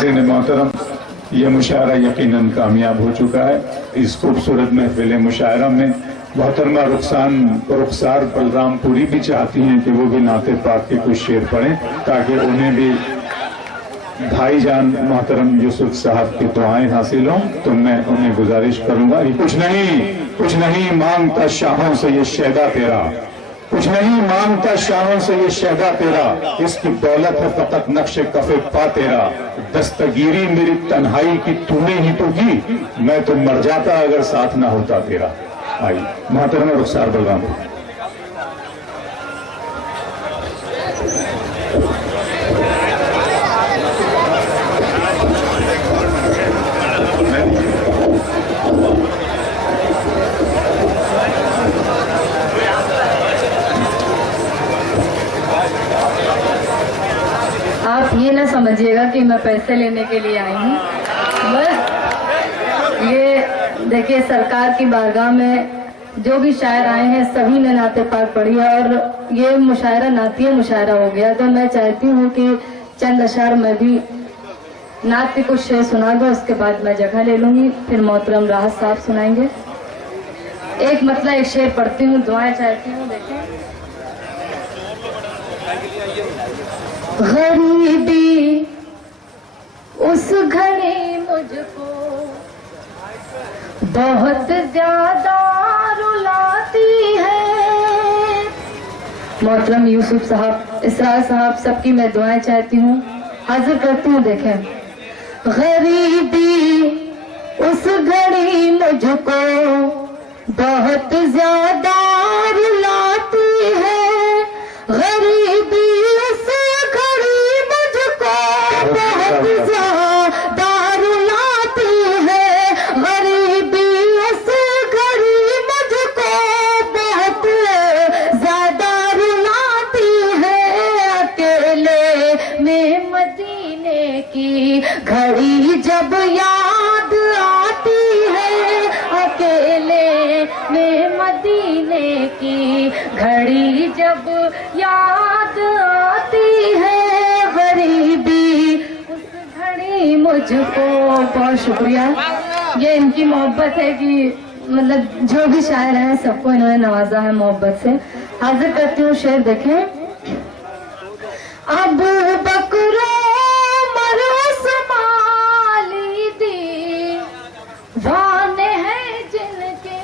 नाज़रीन मोहतरम, ये मुशायरा यकीनन कामयाब हो चुका है। इस खूबसूरत महफिल मुशायरा में मोहतरमा रुखसार बलरामपुरी भी चाहती हैं कि वो भी नाते पाक के कुछ शेर पढ़ें ताकि उन्हें भी भाईजान मोहतरम यूसुफ साहब की दुआएं हासिल हों। तो मैं उन्हें गुजारिश करूंगा, कुछ नहीं मांगता शाहों से ये शहदा तेरा, कुछ नहीं मांगता शाहों से ये शहदा तेरा, इसकी दौलत है फकत नक्शे कफे पा तेरा, दस्तगीरी मेरी तन्हाई की तूने ही तो की, मैं तो मर जाता अगर साथ ना होता तेरा। आई मोहतरमा रुखसार बलरामपुरी। आप ये ना समझिएगा कि मैं पैसे लेने के लिए आई हूँ। बस ये देखिए, सरकार की बारगाह में जो भी शायर आए हैं सभी ने नाते पाक पढ़ी है और ये मुशायरा नातिया मुशायरा हो गया। तो मैं चाहती हूँ कि चंद अशार मैं भी नात के कुछ शेर सुना दो, उसके बाद मैं जगह ले लूंगी, फिर मोहतरम राहत साहब सुनाएंगे। एक मतलब एक शेर पढ़ती हूँ, दुआएं चाहती हूँ। देखें, गरीबी उस घड़ी मुझको बहुत ज्यादा रुलाती है। मोहतरम यूसुफ साहब, इसरार साहब, सबकी मैं दुआएं चाहती हूँ, हाजिर करती हूँ। देखें, गरीबी उस घड़ी मुझको बहुत ज्यादा रुलाती है, गरीबी उस घड़ी मुझको बहुत ज्यादा रुलाती है, गरीबी उस घड़ी मुझको बहुत ज्यादा रुलाती है। अकेले में मदीने की घड़ी जब याद आती है, अकेले में मदीने की घड़ी जब याद आती है, गरीबी उस घड़ी मुझको। बहुत शुक्रिया। ये इनकी मोहब्बत है कि मतलब जो भी शायर हैं सबको इन्होंने नवाजा है मोहब्बत से। हाजिर करती हूँ शेर। देखें, अब बकरो मरो संभाली दी वाने हैं जिनके,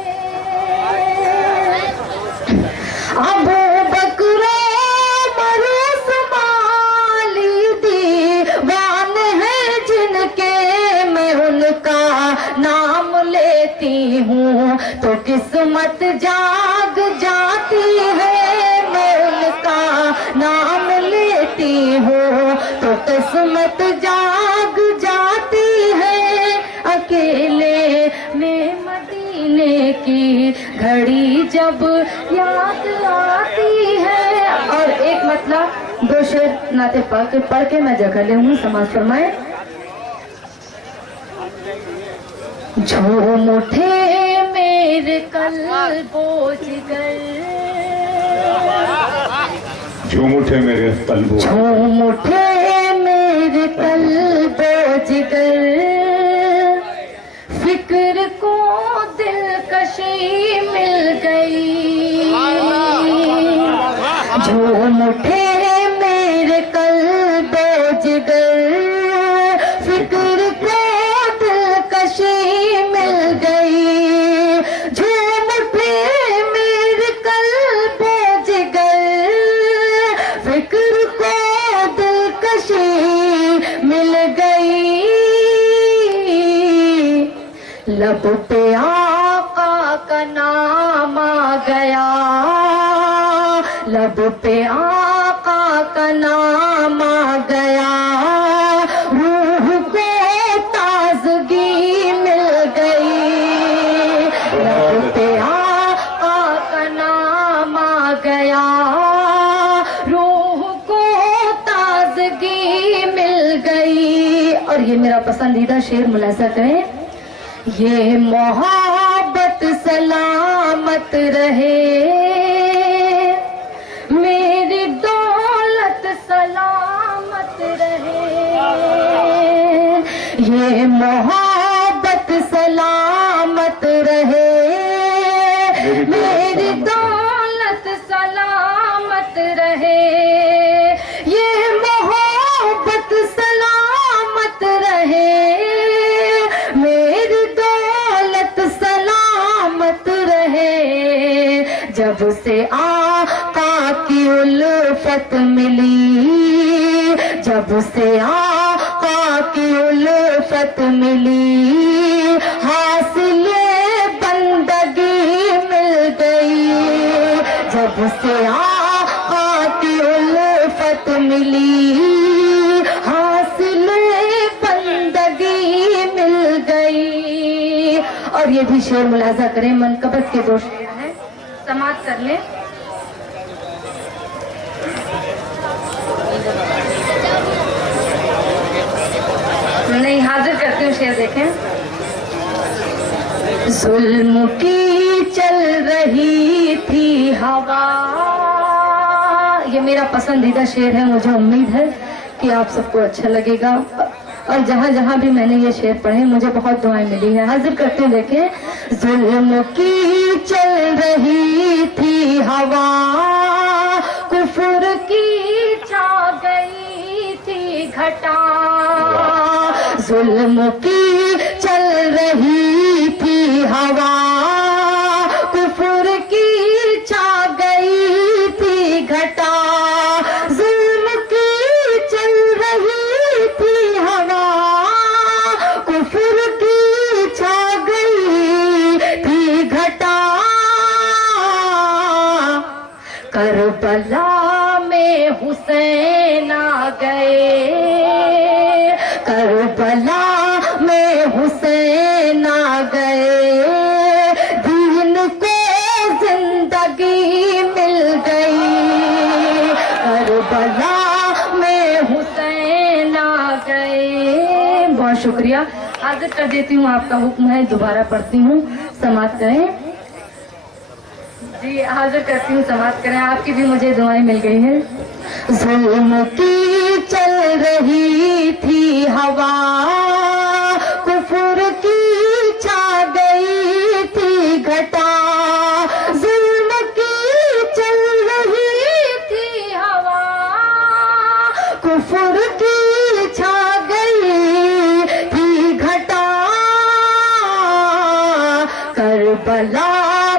अब बकरो मरो संभाली दी वाने हैं जिनके, मैं उनका नाम लेती हूँ तो किस्मत जाग जाती है, मैं उनका नाम लेती हूँ तो किस्मत जाग जाती है। अकेले में मदीने की घड़ी जब याद आती है। और एक मतलब दो शेर नाते पाक पढ़ के मैं जगह ले हूँ, समाज फरमाए। झूम उठे मेरे कल्बो जिगर, झूम उठे मेरे कल्बो, झूम उठे मेरे कल्बो जिगर, फिक्र को दिलकशी मिल गई, झूम उठे मेरे कल्बो जिगर, फिक्र को दिलकशी मिल गई, झूम उठे मेरे कल्बो जिगर, फिक्र को दिलकशी मिल गई। लब पे आका का नाम आ गया, लब पे आका का नाम आ गया, रूह को ताजगी मिल गई, लब पे आका का नाम आ गया, रूह को ताजगी मिल गई। और ये मेरा पसंदीदा शेर मुलाजा करें, ये मोहब्बत सलामत रहे, मेरी दौलत सलामत रहे, मेरी दौलत सलामत रहे, ये मोहब्बत सलामत रहे, मेरी दौलत सलामत रहे। जब से आका की उल्फत मिली, जब से आका की उल्फत मिली, हासिले बंदगी मिल गई। जब से आका की उल्फत मिली, हासिले बंदगी मिल गई। और ये भी शेर मुलाजा करें, मनकबत के 2 शेर हैं, समाप्त कर लें। नहीं, हाजिर करती हूँ, शेर देखें। जुल्म की चल रही थी हवा, ये मेरा पसंदीदा शेर है, मुझे उम्मीद है कि आप सबको अच्छा लगेगा। और जहाँ जहाँ भी मैंने ये शेर पढ़े मुझे बहुत दुआएं मिली है। हाजिर करते हैं, देखें। जुल्म की चल रही थी हवा, कुफर की छा गई थी घटा, जुल्म की चल रही थी हवा, कुफर की छा गई थी घटा, जुल्म की चल रही थी हवा, कुफर की छा गई थी घटा। करबला में हुसैन आ गए, करबला में हुसैन आ गए, दीन को जिंदगी मिल गई। करबला में हुसैन आ गए। बहुत शुक्रिया, हाजिर कर देती हूँ, आपका हुक्म है, दोबारा पढ़ती हूँ, समाप्त करें। जी, हाजिर करती हूँ, समाप्त करें। आपकी भी मुझे दुआएं मिल गई है। जुल्म की चल रही थी हवा, कुफर की छा गई थी घटा, जुल्म की चल रही थी हवा, कुफर की छा गई थी घटा। करबला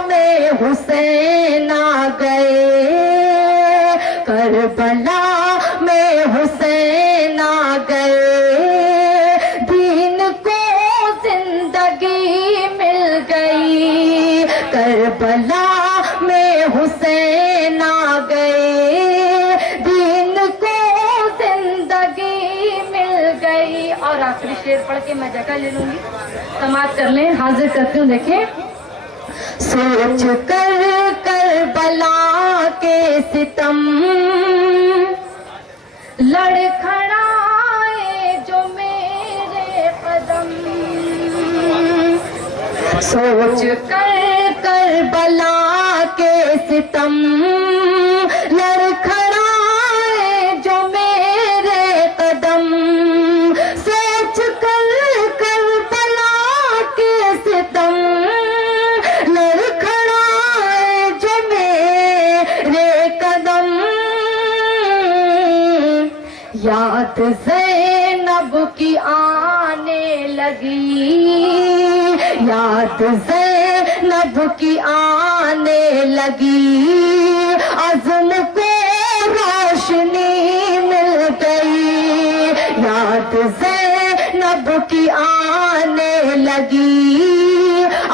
में हुसैन आ गए, करबला में हुसैन आ गए, दीन को जिंदगी मिल गई। करबला में हुसैन आ गए, दीन को जिंदगी मिल गई। और आखिरी शेर पढ़ के मैं जगह ले लूंगी, समाप्त कर लें। हाजिर करती हूँ, देखें। सोच कर करबला के सितम, लड़खड़ाए जो मेरे कदम, सोच कर करबला के सितम, लड़खड़ाए जो मेरे कदम, सोच कर करबला के सितम, लड़खड़ाए जो मेरे कदम। याद ज़ैनब की आने लगी, याद ज़ैनब की आने लगी, अज़्म को रोशनी मिल गई। याद ज़ैनब की आने लगी,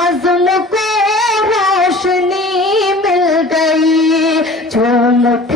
अज़्म को रोशनी मिल गई। जो मुट्ठी